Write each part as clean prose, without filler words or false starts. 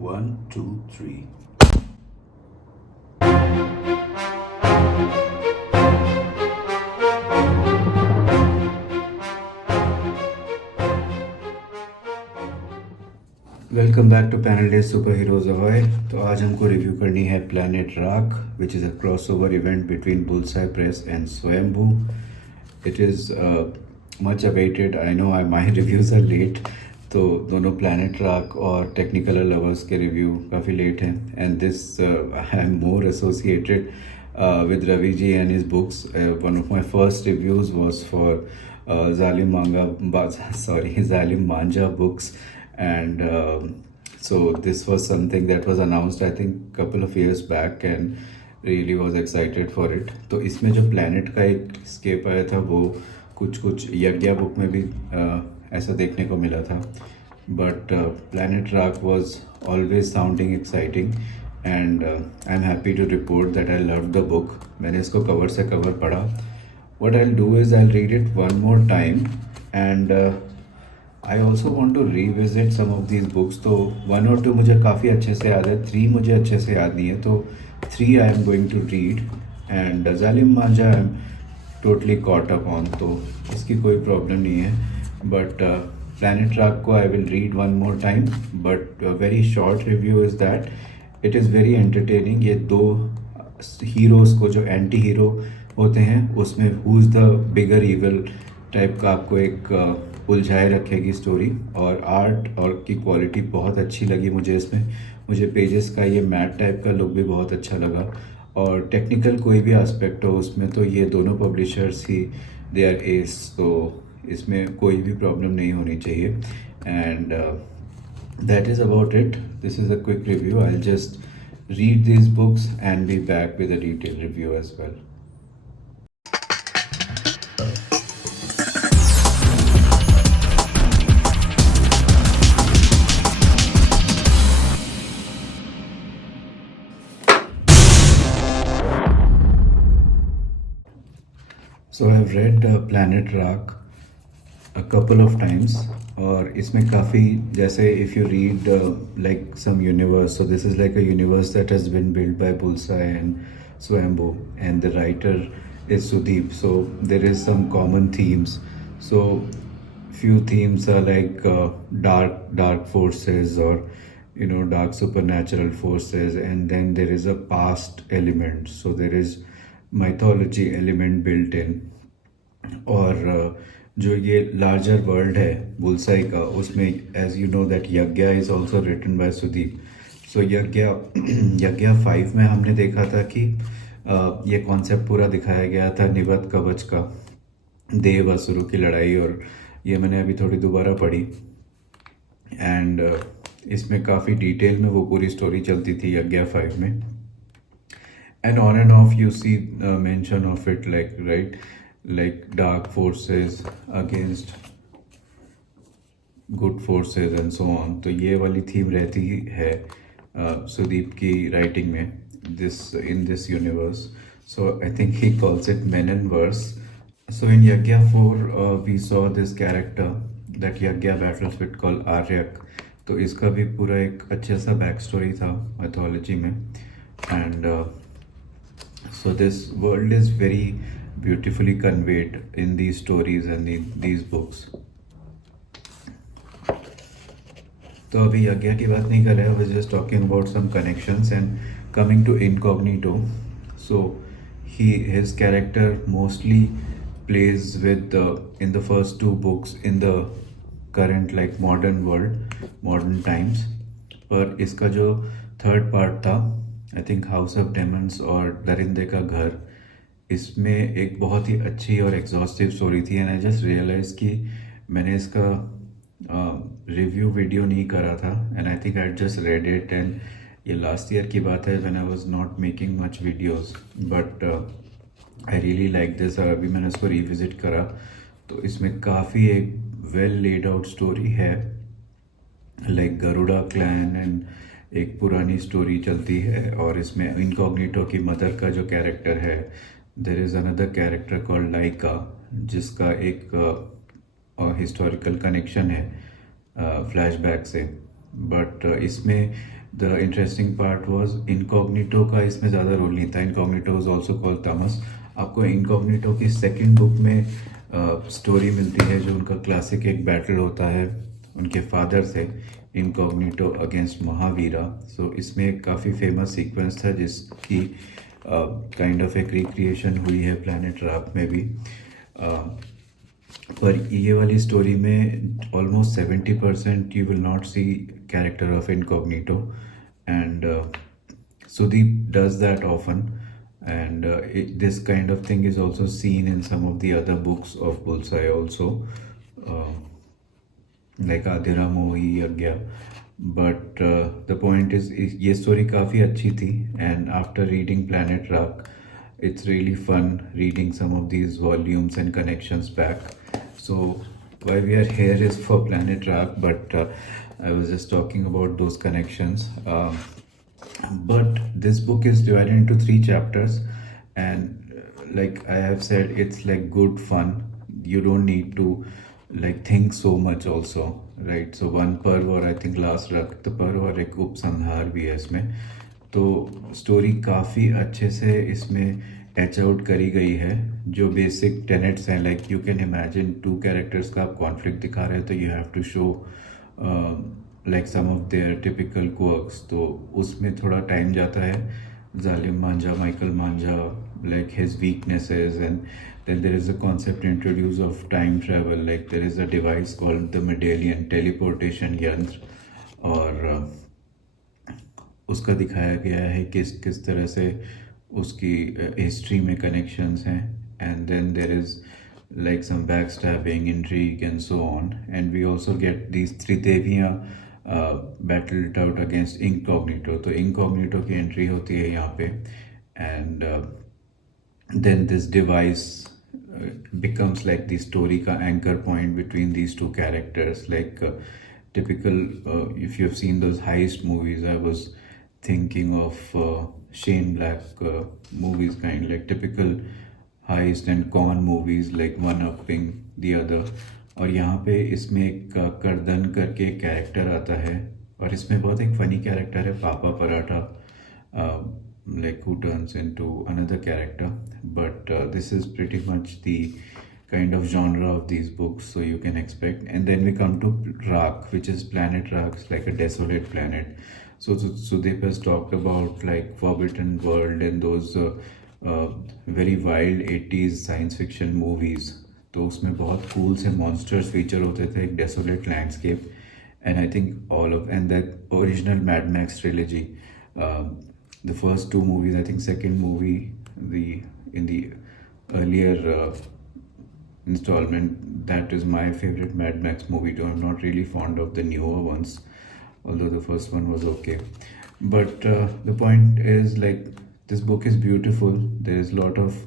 One, two, three. Welcome back to panel de super heroes अवॉय। तो आज हमको रिव्यू करनी है Planet Rak, which is a crossover event between Bullseye Press and Swayambhu. It is much awaited. I know my reviews are late, तो दोनों Planet Rak और technical lovers के रिव्यू काफ़ी लेट हैं। And this I am more associated with Ravi ji and his books. One of my first reviews was for Zalim Manja books, and so this was something that was announced I think couple of years back, and really was excited for it. तो इसमें जो planet का एक escape आया था वो कुछ यज्ञा बुक में भी ऐसा देखने को मिला था, but Planet Rock was always sounding exciting. And I am happy to report that I love the book. मैंने इसको कवर से कवर पढ़ा। What I do is I read it one more time, and I also want to revisit some of these books. तो 1 और 2 मुझे काफ़ी अच्छे से याद है, 3 मुझे अच्छे से याद नहीं है, तो 3 I am going to read. And Zalim Manjha I am totally caught up on, तो इसकी कोई प्रॉब्लम नहीं है। बट प्लैनेट रॉक को I will read one more time, but very short review is that it is very entertaining. ये दो हीरोज़ को जो एंटी हीरो होते हैं उसमें who is the bigger evil type का आपको एक उलझाए रखेगी स्टोरी। और आर्ट और की क्वालिटी बहुत अच्छी लगी मुझे इसमें। मुझे पेजेस का ये मैट टाइप का लुक भी बहुत अच्छा लगा। और टेक्निकल कोई भी एस्पेक्ट हो उसमें तो ये दोनों पब्लिशर्स ही दे आर एस, तो इसमें कोई भी प्रॉब्लम नहीं होनी चाहिए। And that is about it. This is a quick review. I'll just read these books and be back with a detailed review as well. So I've read Planet Rock a couple of times, और इसमें काफ़ी जैसे if you read like some universe, so this is like a universe that has been build by Bullseye and Swayambhu, and the writer is Sudeep. So there is some common themes. So few themes are like dark forces, or dark supernatural forces, and then there is a past element, so there is mythology element built in. और जो ये larger world है Bullseye का, उसमें as you know that Yagna is also written by Sudeep. So Yagna 5 में हमने देखा था कि ये कॉन्सेप्ट पूरा दिखाया गया था निवत कवच का, देव असुरों की लड़ाई, और ये मैंने अभी थोड़ी दोबारा पढ़ी। एंड इसमें काफ़ी डिटेल में वो पूरी स्टोरी चलती थी यज्ञा 5 में. And on and off you see mention of it, like right, like dark forces against good forces and so on. तो ये वाली थीम रहती है सुदीप की राइटिंग में, in this universe. So I think he calls it Menon verse. So in Yagya 4 we saw this character that Yagya battles with called Aryak. तो इसका भी पूरा एक अच्छा सा बैक स्टोरी था mythology में. And so this world is very beautifully conveyed in these stories and these books. तो अभी यज्ञा की बात नहीं कर रहे, I was just talking about some connections. And coming to Incognito, so his character mostly plays with in the first 2 books in the current like modern world, modern times. पर इसका जो थर्ड पार्ट था, I think House of Demons और दरिंदे का घर, इसमें एक बहुत ही अच्छी और एग्जॉस्टिव स्टोरी थी. एंड आई जस्ट रियलाइज कि मैंने इसका रिव्यू वीडियो नहीं करा था, and I think I just read it. And ये लास्ट ईयर की बात है when I was not making much videos, but I really like this. और अभी मैंने इसको रिविजिट करा, तो इसमें काफ़ी एक वेल लेड आउट स्टोरी है, लाइक गरुड़ा क्लैन, एंड एक पुरानी स्टोरी चलती है. और इसमें इनकॉग्निटो की मदर का जो कैरेक्टर है, there is another character called Laika, जिसका एक हिस्टोरिकल कनेक्शन है फ्लैशबैक से. बट इसमें the interesting part was Incognito का इसमें ज़्यादा रोल नहीं था. Incognito was also called Thomas. आपको इनकॉग्निटो की सेकंड बुक में स्टोरी मिलती है जो उनका क्लासिक एक बैटल होता है उनके फादर से, इनकॉग्निटो अगेंस्ट महावीरा. सो इसमें काफ़ी फेमस सीक्वेंस था जिसकी काइंड ऑफ एक रिक्रिएशन हुई है प्लैनेट राक में भी. पर ये वाली स्टोरी में almost 70% you will not see character of incognito, and Sudeep does that often, and this kind of thing is also seen in some of the other books of Bullseye also, uh, like Adhira Mohi Yagya. But the point is ये story काफ़ी अच्छी थी, and after reading Planet Rock, it's really fun reading some of these volumes and connections back. So why we are here is for Planet Rock, but I was just talking about those connections. But this book is divided into three chapters, and like I have said, it's like good fun. You don't need to like think so much also, right? So one पर्व और I think last रक्त पर्व और एक उपसंहार भी है इसमें. तो स्टोरी काफ़ी अच्छे से इसमें एच आउट करी गई है. जो बेसिक टेनेट्स हैं, like you can imagine two characters का आप कॉन्फ्लिक्ट दिखा रहे हैं तो you have to show like some of their typical quirks. तो उसमें थोड़ा टाइम जाता है. Zalim Manjha, Michael Manjha, like his weaknesses, and then there is a concept introduced of time travel, like there is a device called the Medallion teleportation यंत्र, और उसका दिखाया गया है किस किस तरह से उसकी हिस्ट्री में कनेक्शंस हैं. And then there is like some backstabbing, intrigue, and so on. And we also get these त्रिदेवियाँ battled it out against Incognito. तो Incognito की एंट्री होती है यहाँ पे, and then this device becomes like the story का anchor point between these two characters. Like typical, if you have seen those heist movies, I was thinking of Shane Black movies, kind like typical heist and con movies, like one upping the other. और यहाँ पे इसमें एक करदन करके कैरेक्टर आता है, और इसमें बहुत एक फ़नी कैरेक्टर है पापा paratha, like who turns into another character. But this is pretty much the kind of genre of these books, so you can expect. And then we come to Rak, which is Planet Rak, like a desolate planet. So Sudeep has talked about like Forbidden World and those very wild 80s science fiction movies. तो उसमें बहुत कूल से monsters feature होते थे, एक desolate landscape, and I think all of and that original mad max trilogy, the first two movies, I think second movie, in the earlier installment, that is my favorite Mad Max movie too. I'm not really fond of the newer ones, although the first one was okay. But the point is, like, this book is beautiful. There is a lot of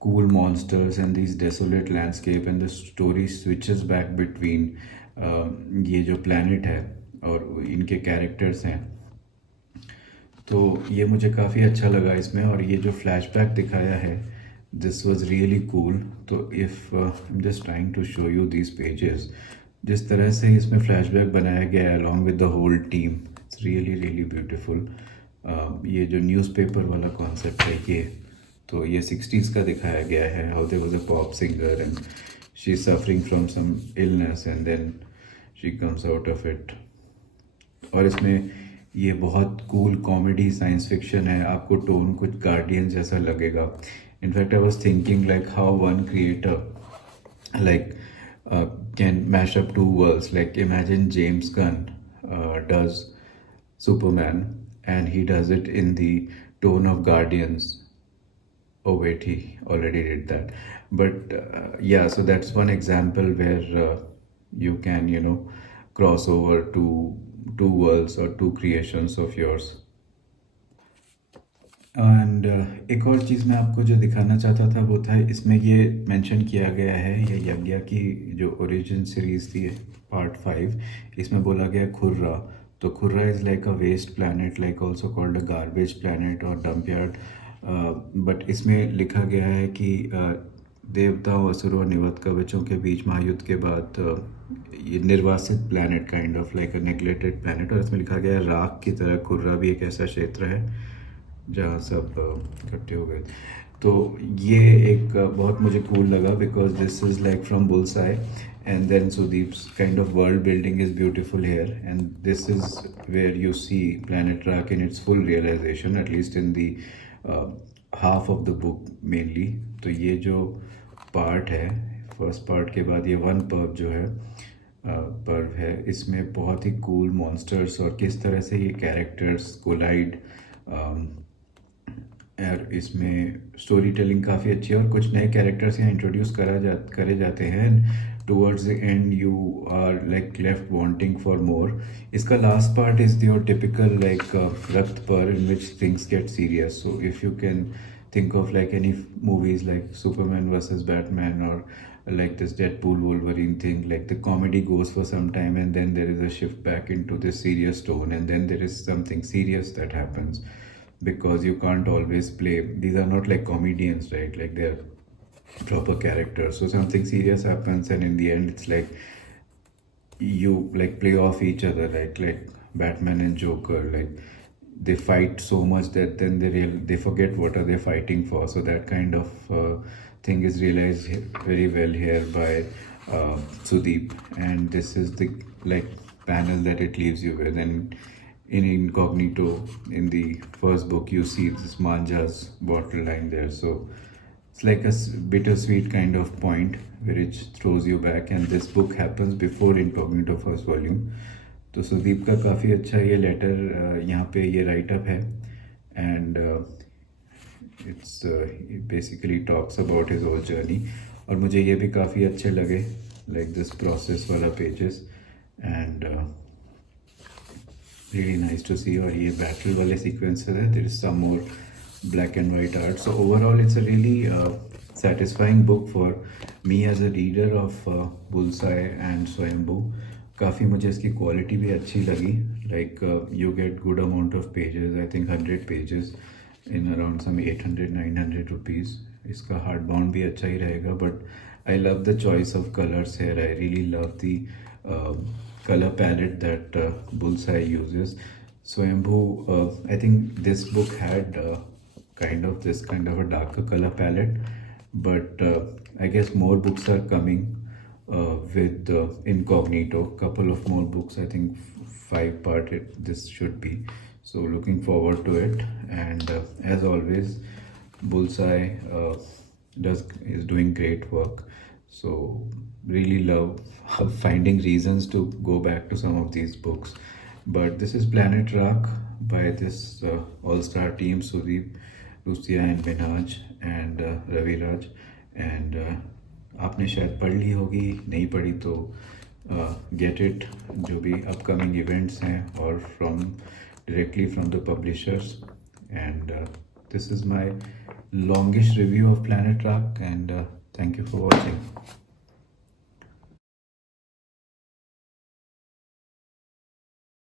cool monsters and these desolate landscape, and the story switches back between ये जो planet है और इनके characters हैं. तो ये मुझे काफ़ी अच्छा लगा इसमें. और ये जो फ्लैशबैक दिखाया है, दिस वाज रियली कूल. तो if I am just trying to show you these pages, जिस तरह से इसमें फ्लैशबैक बनाया गया है along with the whole team, it's really really beautiful. ये जो न्यूज़पेपर वाला कॉन्सेप्ट है, ये तो ये 60s का दिखाया गया है. How there was a pop singer and she is suffering from some illness and then she comes out of it. और इसमें ये बहुत कूल कॉमेडी साइंस फिक्शन है. आपको टोन कुछ गार्डियन जैसा लगेगा. In fact I was thinking like how one creator like can mash up two worlds. Like imagine James Gunn does Superman, and he does it in the tone of Guardians. Oh wait, he already did that. But yeah, so that's one example where you can, cross over to two worlds or two creations of yours. And एक और चीज़ मैं आपको जो दिखाना चाहता था वो था, इसमें ये मेंशन किया गया है, ये यज्ञा की जो ओरिजिन सीरीज़ थी पार्ट 5, इसमें बोला गया खुर्रा. तो खुर्रा is like a waste planet, like also called a garbage planet और डंप यार्ड. बट इसमें लिखा गया है कि देवताओं, असुरों और निवत कवचों के बीच महायुद्ध के बाद ये निर्वासित planet, kind of like a neglected planet, और इसमें लिखा गया है राख की तरह खुर्रा भी एक ऐसा क्षेत्र है जहाँ सब इकट्ठे हो गए। तो ये एक बहुत मुझे कूल लगा, because this is like from bullseye, and then Sudeep's kind of world building is beautiful here, and this is where you see Planet Rock in its full realization, at least in the uh, half of the book mainly. तो ये जो पार्ट है, first part के बाद ये वन पर्व जो है पर्व है, इसमें बहुत ही कूल मॉन्स्टर्स और किस तरह से ये कैरेक्टर्स कोलाइड, यार इसमें स्टोरी टेलिंग काफ़ी अच्छी है और कुछ नए कैरेक्टर्स यहाँ इंट्रोड्यूस करे जाते हैं। Towards the end you are like left wanting for more. इसका last part is your typical like Rakt पर, in which things get serious. So if you can think of like any movies like Superman versus Batman, or like this Deadpool Wolverine thing, like the comedy goes for some time and then there is a shift back into this serious tone, and then there is something serious that happens, because you can't always play, these are not like comedians, right? Like they're proper characters, so something serious happens and in the end it's like you like play off each other, like Batman and Joker, like they fight so much that then they forget what are they fighting for. So that kind of thing is realized very well here by Sudeep, and this is the like panel that it leaves you with. And in Incognito, in the first book, you see this Manja's bottle line there. So it's like a bittersweet kind of point which throws you back, and this book happens before Incognito first volume. तो सुदीप का काफ़ी अच्छा ये लेटर यहाँ पे ये writeup है, and it's basically talks about his whole journey, और मुझे ये भी काफ़ी अच्छे लगे, लाइक दिस प्रोसेस वाला pages, and really nice to see. और ये बैटल वाले सीक्वेंसेस है, there is some more black and white art. So overall it's a really satisfying book for me as a reader of Bullseye and Swayambhu. काफ़ी मुझे इसकी क्वालिटी भी अच्छी लगी, like you get good amount of pages, I think 100 pages in around some 800-900 rupees. इसका hard bound भी अच्छा ही रहेगा, but I love the choice of colours here, I really love the color palette that Bullseye uses. Swayambhu, I think this book had kind of a darker color palette, but I guess more books are coming with Incognito. Couple of more books, I think 5-part this should be. So looking forward to it, and as always, Bullseye is doing great work. So really love finding reasons to go back to some of these books. But this is Planet Rock by this all-star team: Sudeep, Lucia and Minhaj, and Raviraj. And आपने शायद पढ़ ली होगी, नहीं पढ़ी तो get it, जो भी upcoming events हैं, और directly from the publishers. And this is my longish review of Planet Rock, and thank you for watching.